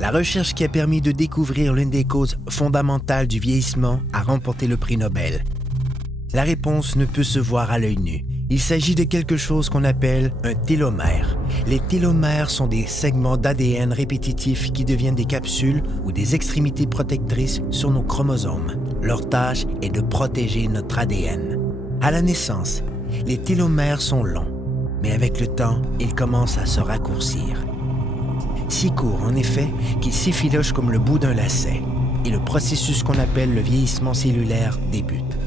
La recherche qui a permis de découvrir l'une des causes fondamentales du vieillissement a remporté le prix Nobel. La réponse ne peut se voir à l'œil nu. Il s'agit de quelque chose qu'on appelle un télomère. Les télomères sont des segments d'ADN répétitifs qui deviennent des capsules ou des extrémités protectrices sur nos chromosomes. Leur tâche est de protéger notre ADN. À la naissance, les télomères sont longs, mais avec le temps, ils commencent à se raccourcir. Si courts, en effet, qu'ils s'effilochent comme le bout d'un lacet, et le processus qu'on appelle le vieillissement cellulaire débute.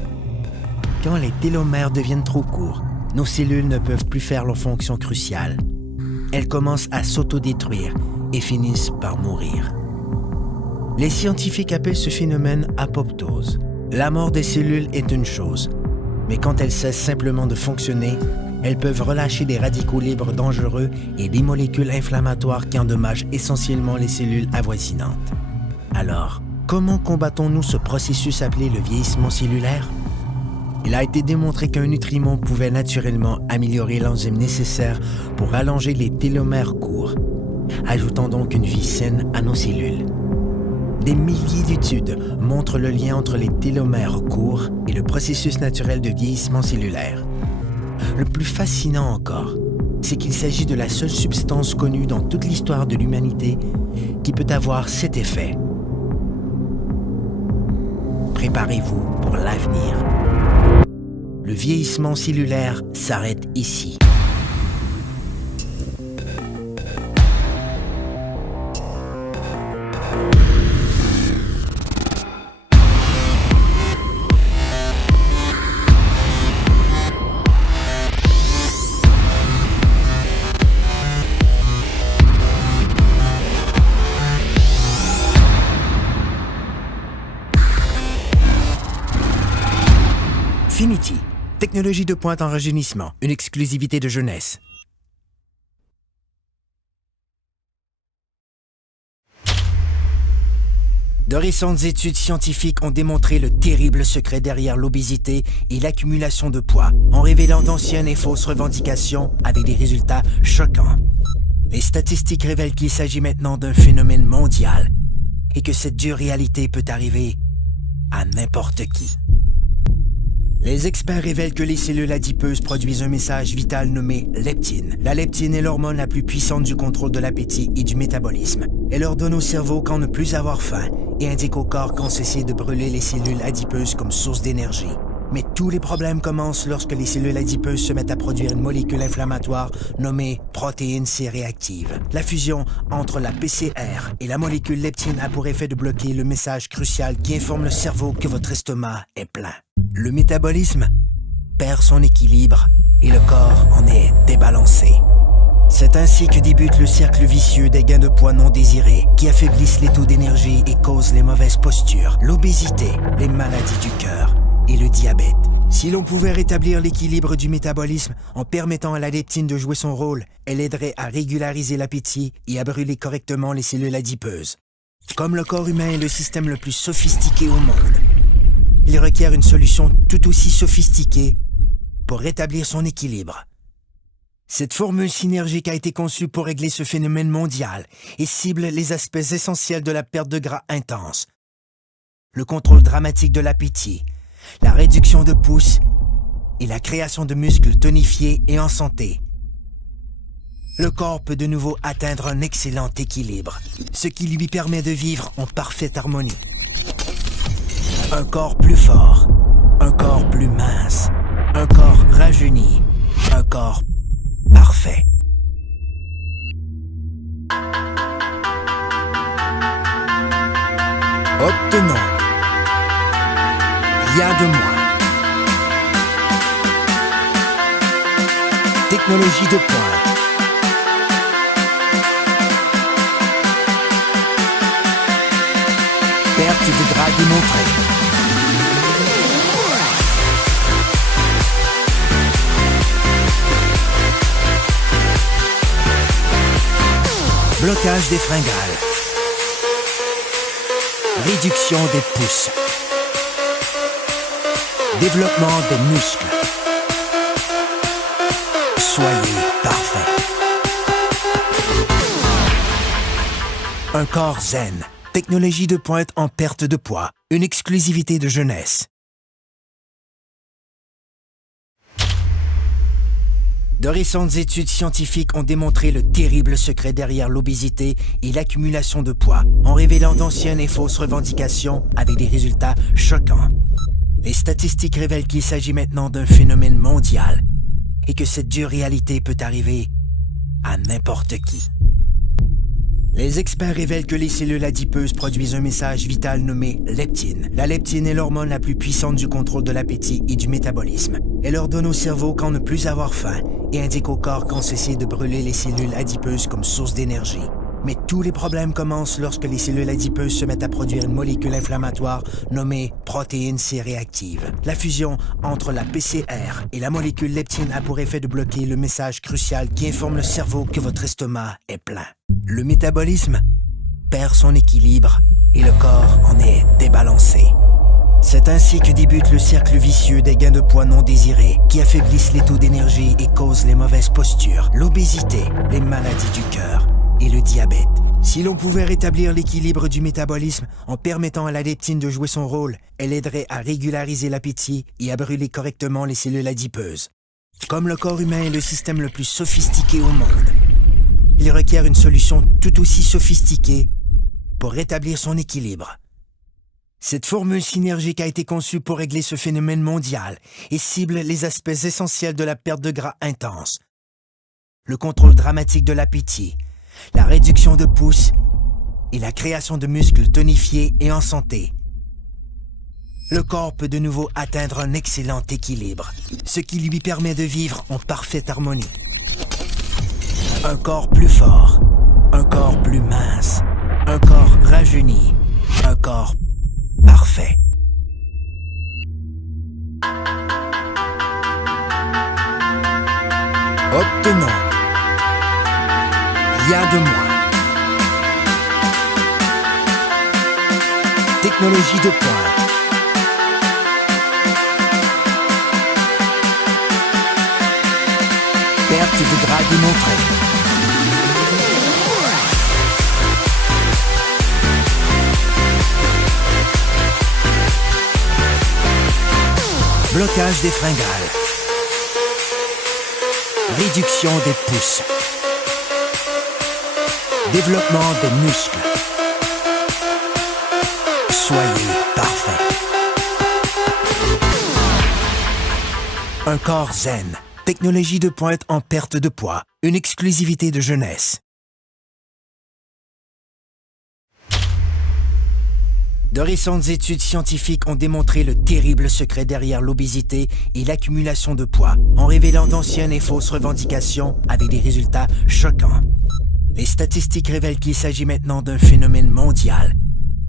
Quand les télomères deviennent trop courts, nos cellules ne peuvent plus faire leur fonction cruciale. Elles commencent à s'autodétruire et finissent par mourir. Les scientifiques appellent ce phénomène apoptose. La mort des cellules est une chose, mais quand elles cessent simplement de fonctionner, elles peuvent relâcher des radicaux libres dangereux et des molécules inflammatoires qui endommagent essentiellement les cellules avoisinantes. Alors, comment combattons-nous ce processus appelé le vieillissement cellulaire? Il a été démontré qu'un nutriment pouvait naturellement améliorer l'enzyme nécessaire pour allonger les télomères courts, ajoutant donc une vie saine à nos cellules. Des milliers d'études montrent le lien entre les télomères courts et le processus naturel de vieillissement cellulaire. Le plus fascinant encore, c'est qu'il s'agit de la seule substance connue dans toute l'histoire de l'humanité qui peut avoir cet effet. Préparez-vous pour l'avenir. Le vieillissement cellulaire s'arrête ici. Finity, technologie de pointe en rajeunissement, une exclusivité de jeunesse. De récentes études scientifiques ont démontré le terrible secret derrière l'obésité et l'accumulation de poids, en révélant d'anciennes et fausses revendications avec des résultats choquants. Les statistiques révèlent qu'il s'agit maintenant d'un phénomène mondial et que cette dure réalité peut arriver à n'importe qui. Les experts révèlent que les cellules adipeuses produisent un message vital nommé leptine. La leptine est l'hormone la plus puissante du contrôle de l'appétit et du métabolisme. Elle ordonne au cerveau quand ne plus avoir faim et indique au corps quand cesser de brûler les cellules adipeuses comme source d'énergie. Mais tous les problèmes commencent lorsque les cellules adipeuses se mettent à produire une molécule inflammatoire nommée protéine C-réactive. La fusion entre la PCR et la molécule leptine a pour effet de bloquer le message crucial qui informe le cerveau que votre estomac est plein. Le métabolisme perd son équilibre et le corps en est débalancé. C'est ainsi que débute le cercle vicieux des gains de poids non désirés qui affaiblissent les taux d'énergie et causent les mauvaises postures, l'obésité, les maladies du cœur et le diabète. Si l'on pouvait rétablir l'équilibre du métabolisme en permettant à la leptine de jouer son rôle, elle aiderait à régulariser l'appétit et à brûler correctement les cellules adipeuses. Comme le corps humain est le système le plus sophistiqué au monde, il requiert une solution tout aussi sophistiquée pour rétablir son équilibre. Cette formule synergique a été conçue pour régler ce phénomène mondial et cible les aspects essentiels de la perte de gras intense, le contrôle dramatique de l'appétit, la réduction de pouces et la création de muscles tonifiés et en santé. Le corps peut de nouveau atteindre un excellent équilibre, ce qui lui permet de vivre en parfaite harmonie. Un corps plus fort, un corps plus mince, un corps rajeuni, un corps parfait. Obtenons rien de moins. Technologie de pointe. Perte de gras démontrée. Blocage des fringales. Réduction des pouces. Développement des muscles. Soyez parfait. Un corps zen. Technologie de pointe en perte de poids. Une exclusivité de jeunesse. De récentes études scientifiques ont démontré le terrible secret derrière l'obésité et l'accumulation de poids, en révélant d'anciennes et fausses revendications avec des résultats choquants. Les statistiques révèlent qu'il s'agit maintenant d'un phénomène mondial et que cette dure réalité peut arriver à n'importe qui. Les experts révèlent que les cellules adipeuses produisent un message vital nommé leptine. La leptine est l'hormone la plus puissante du contrôle de l'appétit et du métabolisme. Elle ordonne au cerveau quand ne plus avoir faim et indique au corps quand cesser de brûler les cellules adipeuses comme source d'énergie. Mais tous les problèmes commencent lorsque les cellules adipeuses se mettent à produire une molécule inflammatoire nommée protéine C réactive. La fusion entre la PCR et la molécule leptine a pour effet de bloquer le message crucial qui informe le cerveau que votre estomac est plein. Le métabolisme perd son équilibre et le corps en est débalancé. C'est ainsi que débute le cercle vicieux des gains de poids non désirés qui affaiblissent les taux d'énergie et causent les mauvaises postures, l'obésité, les maladies du cœur et le diabète. Si l'on pouvait rétablir l'équilibre du métabolisme en permettant à la leptine de jouer son rôle, elle aiderait à régulariser l'appétit et à brûler correctement les cellules adipeuses. Comme le corps humain est le système le plus sophistiqué au monde, il requiert une solution tout aussi sophistiquée pour rétablir son équilibre. Cette formule synergique a été conçue pour régler ce phénomène mondial et cible les aspects essentiels de la perte de gras intense, le contrôle dramatique de l'appétit, la réduction de pouce et la création de muscles tonifiés et en santé. Le corps peut de nouveau atteindre un excellent équilibre, ce qui lui permet de vivre en parfaite harmonie. Un corps plus fort, un corps plus mince, un corps rajeuni, un corps parfait. Obtenons rien de moins. Technologie de pointe. Perte de gras démontrée. Blocage des fringales. Réduction des pouces. Développement des muscles. Soyez parfait. Un corps zen. Technologie de pointe en perte de poids. Une exclusivité de jeunesse. De récentes études scientifiques ont démontré le terrible secret derrière l'obésité et l'accumulation de poids, en révélant d'anciennes et fausses revendications avec des résultats choquants. Les statistiques révèlent qu'il s'agit maintenant d'un phénomène mondial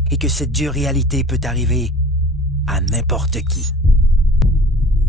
et que cette dure réalité peut arriver à n'importe qui.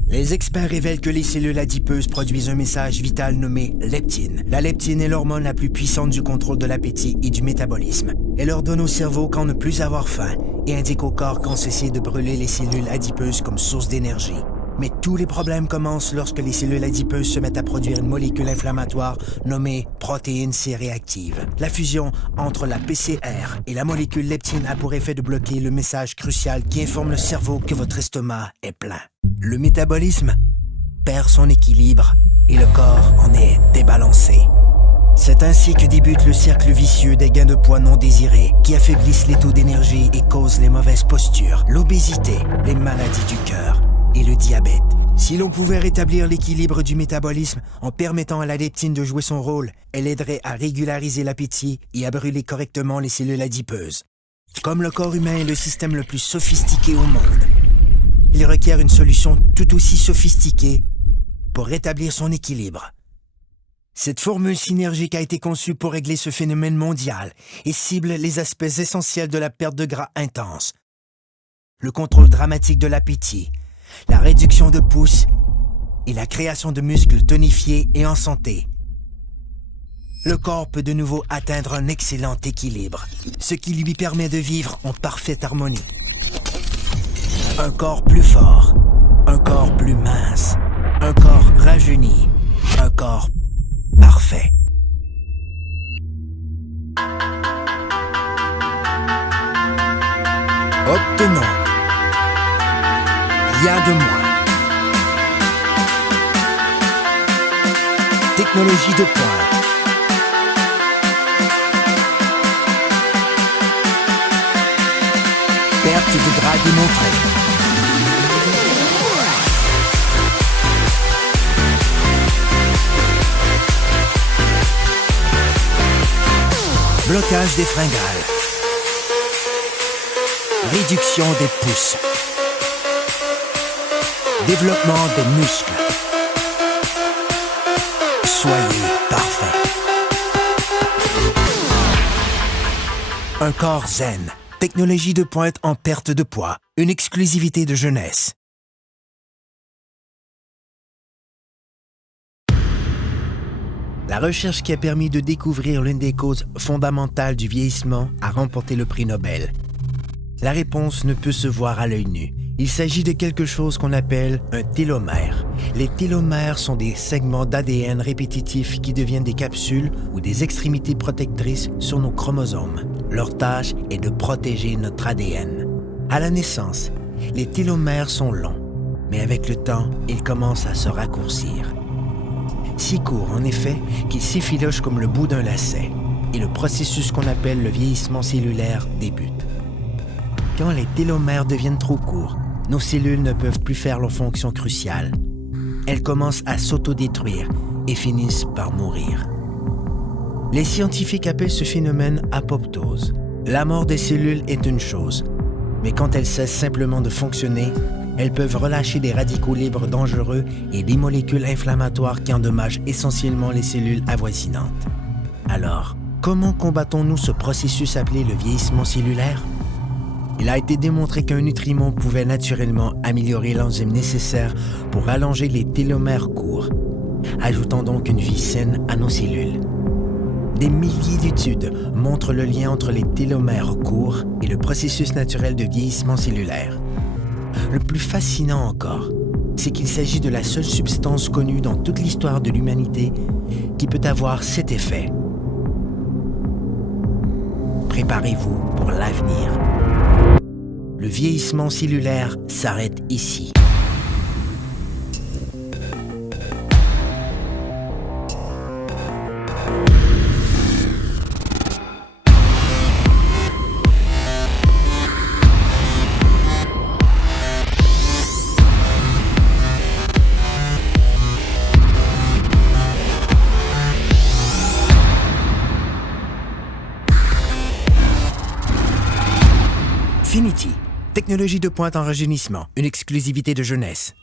Les experts révèlent que les cellules adipeuses produisent un message vital nommé leptine. La leptine est l'hormone la plus puissante du contrôle de l'appétit et du métabolisme. Elle ordonne au cerveau quand ne plus avoir faim et indique au corps quand cesser de brûler les cellules adipeuses comme source d'énergie. Mais tous les problèmes commencent lorsque les cellules adipeuses se mettent à produire une molécule inflammatoire nommée protéine C réactive. La fusion entre la PCR et la molécule leptine a pour effet de bloquer le message crucial qui informe le cerveau que votre estomac est plein. Le métabolisme perd son équilibre et le corps en est débalancé. C'est ainsi que débute le cercle vicieux des gains de poids non désirés qui affaiblissent les taux d'énergie et causent les mauvaises postures, l'obésité, les maladies du cœur et le diabète. Si l'on pouvait rétablir l'équilibre du métabolisme en permettant à la leptine de jouer son rôle, elle aiderait à régulariser l'appétit et à brûler correctement les cellules adipeuses. Comme le corps humain est le système le plus sophistiqué au monde, il requiert une solution tout aussi sophistiquée pour rétablir son équilibre. Cette formule synergique a été conçue pour régler ce phénomène mondial et cible les aspects essentiels de la perte de gras intense, le contrôle dramatique de l'appétit, la réduction de pouce et la création de muscles tonifiés et en santé. Le corps peut de nouveau atteindre un excellent équilibre, ce qui lui permet de vivre en parfaite harmonie. Un corps plus fort, un corps plus mince, un corps rajeuni, un corps parfait. Obtenons rien de moins. Technologie de pointe. Perte de gras démontrée. Blocage des fringales. Réduction des pouces. Développement des muscles. Soyez parfait. Un corps zen. Technologie de pointe en perte de poids. Une exclusivité de jeunesse. La recherche qui a permis de découvrir l'une des causes fondamentales du vieillissement a remporté le prix Nobel. La réponse ne peut se voir à l'œil nu. Il s'agit de quelque chose qu'on appelle un télomère. Les télomères sont des segments d'ADN répétitifs qui deviennent des capsules ou des extrémités protectrices sur nos chromosomes. Leur tâche est de protéger notre ADN. À la naissance, les télomères sont longs, mais avec le temps, ils commencent à se raccourcir. Si court, en effet, qu'ils s'effilochent comme le bout d'un lacet, et le processus qu'on appelle le vieillissement cellulaire débute. Quand les télomères deviennent trop courts, nos cellules ne peuvent plus faire leur fonction cruciale. Elles commencent à s'autodétruire et finissent par mourir. Les scientifiques appellent ce phénomène apoptose. La mort des cellules est une chose, mais quand elles cessent simplement de fonctionner, elles peuvent relâcher des radicaux libres dangereux et des molécules inflammatoires qui endommagent essentiellement les cellules avoisinantes. Alors, comment combattons-nous ce processus appelé le vieillissement cellulaire? Il a été démontré qu'un nutriment pouvait naturellement améliorer l'enzyme nécessaire pour allonger les télomères courts, ajoutant donc une vie saine à nos cellules. Des milliers d'études montrent le lien entre les télomères courts et le processus naturel de vieillissement cellulaire. Le plus fascinant encore, c'est qu'il s'agit de la seule substance connue dans toute l'histoire de l'humanité qui peut avoir cet effet. Préparez-vous pour l'avenir. Le vieillissement cellulaire s'arrête ici. Finity. Technologie de pointe en rajeunissement. Une exclusivité de jeunesse.